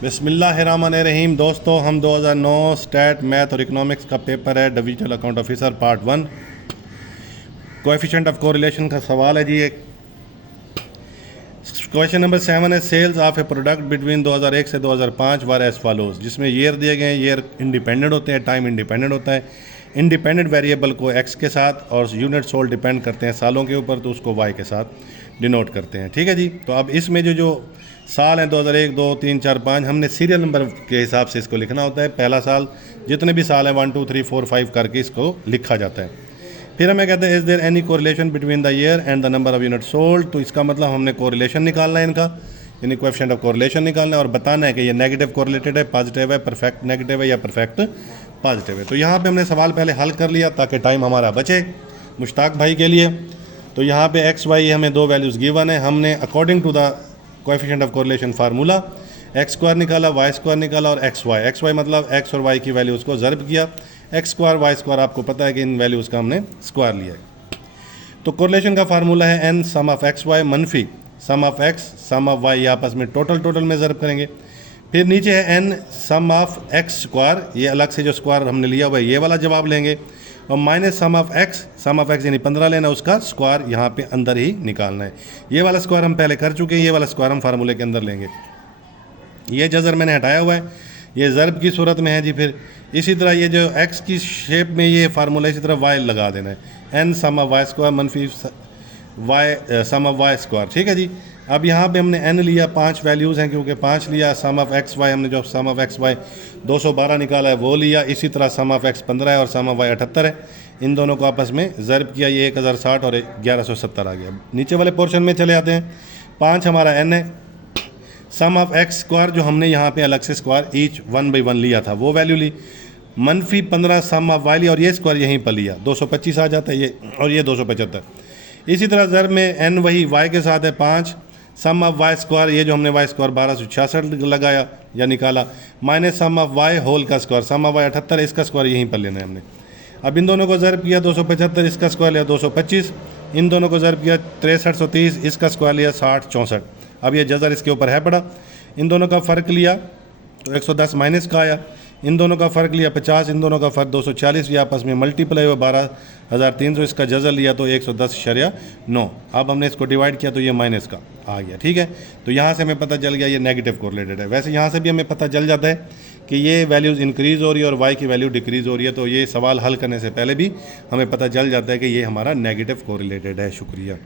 बिस्मिल्लाहिर्रहमानिर्रहीम। दोस्तों, हम 2009 स्टैट मैथ और इकोनॉमिक्स का पेपर है, divisional account officer part 1, coefficient of correlation का सवाल है जी। एक क्वेश्चन नंबर 7 है, sales of a product between 2001 से 2005 वर एज फॉलोज, जिसमें ईयर दिए गए हैं। ईयर इंडिपेंडेंट होते हैं, टाइम इंडिपेंडेंट होता है। इंडिपेंडेंट वेरिएबल को एक्स के साथ और यूनिट सोल्ड डिपेंड करते हैं सालों के ऊपर, तो उसको वाई के साथ डिनोट करते हैं। ठीक है जी। तो अब इसमें जो साल हैं 2001, 2, 3, 4, 5, हमने सीरियल नंबर के हिसाब से इसको लिखना होता है। पहला साल, जितने भी साल हैं 1, 2, 3, 4, 5 करके इसको लिखा जाता है। फिर हमें कहते हैं is there any correlation between the year and the number of unit sold. तो इसका मतलब हमने कोरिलेशन निकालना है इनका, यानी कोएफिशिएंट ऑफ कोरिलेशन निकालना है और बताना है कि ये नेगेटिव कोरिलेटेड है, पॉजिटिव है, परफेक्ट नेगेटिव है या परफेक्ट पॉजिटिव है। तो यहाँ पे हमने सवाल पहले हल कर लिया ताकि टाइम हमारा बचे मुश्ताक भाई के लिए। तो यहाँ पे एक्स वाई हमें दो वैल्यूज़ गिवन है। हमने according to the coefficient of correlation formula x square निकाला, वाई स्क्वायर निकाला और एक्स वाई मतलब एक्स और वाई की वैल्यूज़ को ज़र्ब किया। एक्स स्क्वायर वाई स्क्वायर आपको पता है कि इन वैल्यूज़ का हमने स्क्वायर लिया है। तो कोरिलेशन का फार्मूला है N sum of X Y मनफी sum of X sum of Y, आपस में टोटल में ज़र्ब करेंगे। फिर नीचे है N sum of X square, ये अलग से जो स्क्वायर हमने लिया हुआ है ये वाला जवाब लेंगे, और माइनस सम ऑफ एक्स यानी 15 लेना, उसका स्क्वायर यहाँ पे अंदर ही निकालना है। ये वाला स्क्वायर हम पहले कर चुके हैं, ये वाला स्क्वायर हम फार्मूले के अंदर लेंगे। ये जज़र मैंने हटाया हुआ है, ये ज़र्ब की सूरत में है जी। फिर इसी तरह ये जो एक्स की शेप में ये फार्मूला, इसी तरह वाई लगा देना है, N sum of Y square मनफी Y sum of Y square. ठीक है जी। अब यहाँ पे हमने एन लिया, 5 वैल्यूज़ हैं क्योंकि 5 लिया। सम ऑफ एक्स वाई हमने जो सम ऑफ एक्स वाई 212 निकाला है वो लिया। इसी तरह सम ऑफ एक्स 15 है और सम ऑफ वाई 78 है। इन दोनों को आपस में ज़र्ब किया, ये 1060 और 1170 आ गया। नीचे वाले पोर्शन में चले आते हैं। 5 हमारा एन है। सम ऑफ एक्स स्क्वायर जो हमने यहाँ पे अलग से स्क्वायर ईच 1 by 1 लिया था वो वैल्यू ली। मनफी 15 सम ऑफ वाई लिया और ये स्क्वायर यहीं पर लिया, 225 आ जाता है ये, और ये 275। इसी तरह ज़र्ब में एन वही वाई के साथ है 5 सम ऑफ वाई स्क्वायर, ये जो हमने वाई स्क्वायर 1266 लगाया या निकाला, minus sum of y whole का स्क्वायर, सम ऑफ वाई 78, इसका स्क्वायर यहीं पर लेना है हमने। अब इन दोनों को ज़र्ब किया 275, इसका स्क्वायर लिया 225, इन दोनों को ज़र्ब किया 6330, इसका स्क्वायर लिया 6064। अब ये जज़र इसके ऊपर है पड़ा। इन दोनों का फ़र्क लिया तो 110 माइनस का आया। इन दोनों का फ़र्क लिया 50, इन दोनों का फ़र्क 240, ये आपस में मल्टीप्लाई हुआ 12300, इसका जज़र लिया तो 110.9। अब हमने इसको डिवाइड किया तो ये माइनस का आ गया। ठीक है। तो यहाँ से हमें पता चल गया ये नेगेटिव कोरिलेटेड है। वैसे यहाँ से भी हमें पता चल जाता है कि ये वैल्यूज़ इंक्रीज़ हो रही है और वाई की वैल्यू डिक्रीज़ हो रही है। तो ये सवाल हल करने से पहले भी हमें पता चल जाता है कि ये हमारा नेगेटिव कोरिलेटेड है। शुक्रिया।